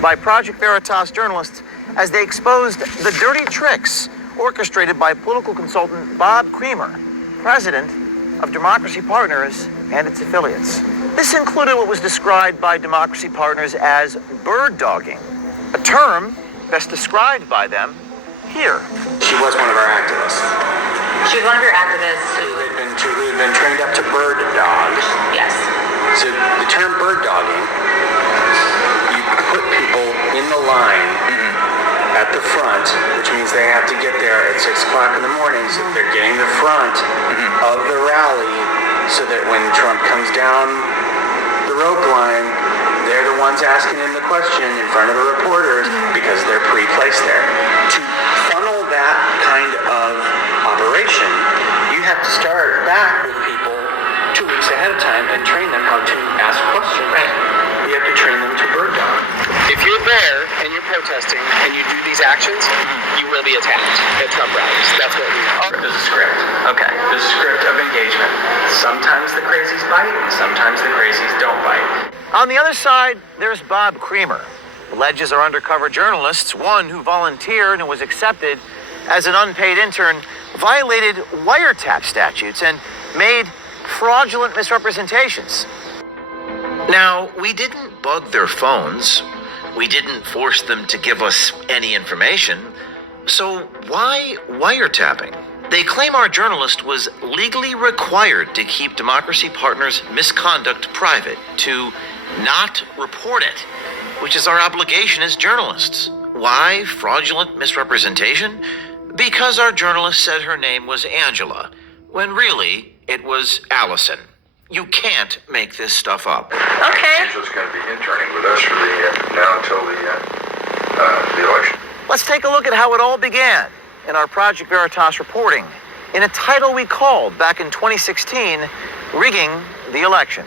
by Project Veritas journalists as they exposed the dirty tricks orchestrated by political consultant Bob Creamer, president of Democracy Partners and its affiliates. This included what was described by Democracy Partners as bird-dogging, a term best described by them here. She was one of our activists. She was one of your activists who had been trained up to bird dog. Yes. So the term bird dogging, you put people in the line at the front, which means they have to get there at 6 o'clock in the morning, so they're getting the front of the rally, so that when Trump comes down the rope line, they're the ones asking him the question in front of the reporters because they're pre-placed there. To funnel that kind of operation, you have to start back with people 2 weeks ahead of time and train them how to ask questions. Right. You have to train them to bird dog. If you're there and you're protesting and you do these actions, you will be attacked at Trump rallies. That's what we know. There's a script. Okay. There's a script of engagement. Sometimes the crazies bite, and sometimes the crazies don't bite. On the other side, there's Bob Creamer. Alleges our undercover journalists, one who volunteered and was accepted as an unpaid intern, violated wiretap statutes and made fraudulent misrepresentations. Now, we didn't bug their phones. We didn't force them to give us any information. So why wiretapping? They claim our journalist was legally required to keep Democracy Partners' misconduct private, to not report it, which is our obligation as journalists. Why fraudulent misrepresentation? Because our journalist said her name was Angela, when really it was Allison. You can't make this stuff up. Okay. Angela's going to be interning with us for now until the election. Let's take a look at how it all began in our Project Veritas reporting in a title we called back in 2016, Rigging the Election.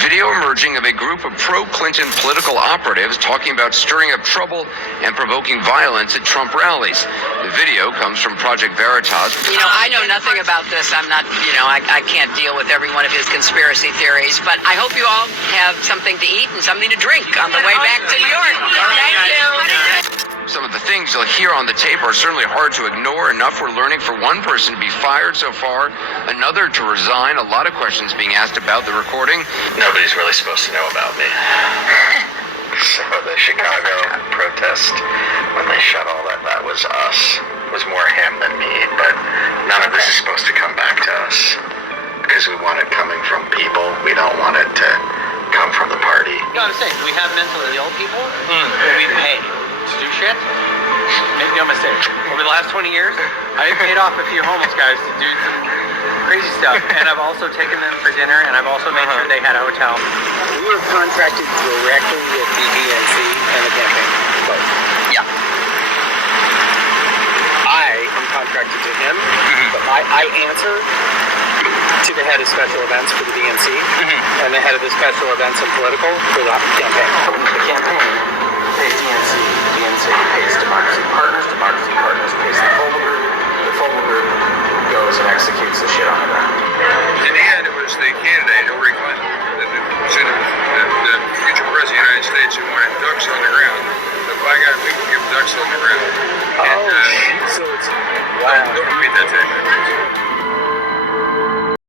Video emerging of a group of pro-Clinton political operatives talking about stirring up trouble and provoking violence at Trump rallies. The video comes from Project Veritas. I know nothing about this. I'm not, I can't deal with every one of his conspiracy theories, but I hope you all have something to eat and something to drink on the way back to New York. Thank you. Some of the things you'll hear on the tape are certainly hard to ignore. Enough we're learning for one person to be fired so far, another to resign, a lot of questions being asked about the recording. Nobody's really supposed to know about me. So the Chicago protest, when they shut all that was us. It was more him than me, but none of this is supposed to come back to us because we want it coming from people. We don't want it to come from the party. No, I'm saying, we have mentally ill people that we pay to do shit. Make no mistake. Over the last 20 years, I've paid off a few homeless guys to do some crazy stuff, and I've also taken them for dinner, and I've also made sure they had a hotel. We were contracted directly with the DNC and the campaign. Both. Yeah. I am contracted to him, but I answer to the head of special events for the DNC and the head of the special events and political for the campaign. The campaign pays DNC, DNC pays Democracy Partners pays the folding group goes and executes the shit on the ground. In the end, it was